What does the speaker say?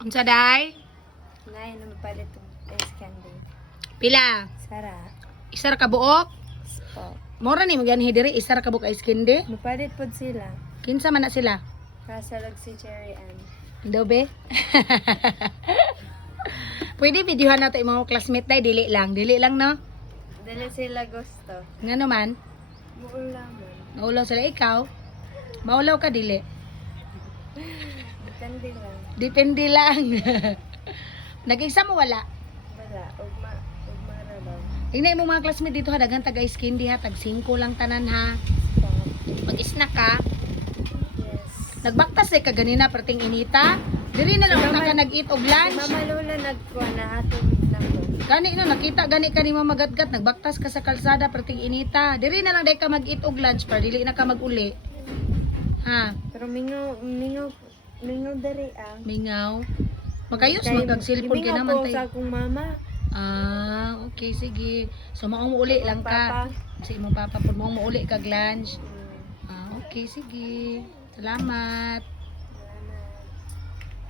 Unsa day? Nay, na mapalit og ice candy. Pila? Sara. Isa ra ka buok? Po. Mora ni maganhi diri isa ra ka buok ice candy. Mapalit pod sila. Kinsa man na sila? Kasalag si Cherry Ann. Daw be? Pwede videohan nato imong classmate day dili lang no? Dili sila gusto. Ngano man? Muulaman. Maulaw sila ikaw. Maulaw ka dili. Depende lang. Depende lang. Nag-exam mo wala? Wala. Ugma ra daw. Tingnan mo mga classmate dito ha, daghan tag ice candy ha, tag 5 lang tanan ha. Po. Mag-snack ka. Yes. Nagbaktas ka ganina perting inita. Diri na lang ka nag-eat og lunch. Mama Lola nagkuha na atubig na ko. Gani no, nakita gani ka ni mamagatgat, nagbaktas ka sa kalsada perting inita. Diri na lang day ka mag-eat og lunch para dili na ka mag-uli. Ha, Pero mingaw diri ah. mingaw. Magayos magkag cellphone kay naman Mingaw po tay. sa akong mama. Ah, okay sige. So maong uli lang ka. Papa. Si imong papa pud maong uli kag lunch. Mm. Ah, okay sige. Salamat.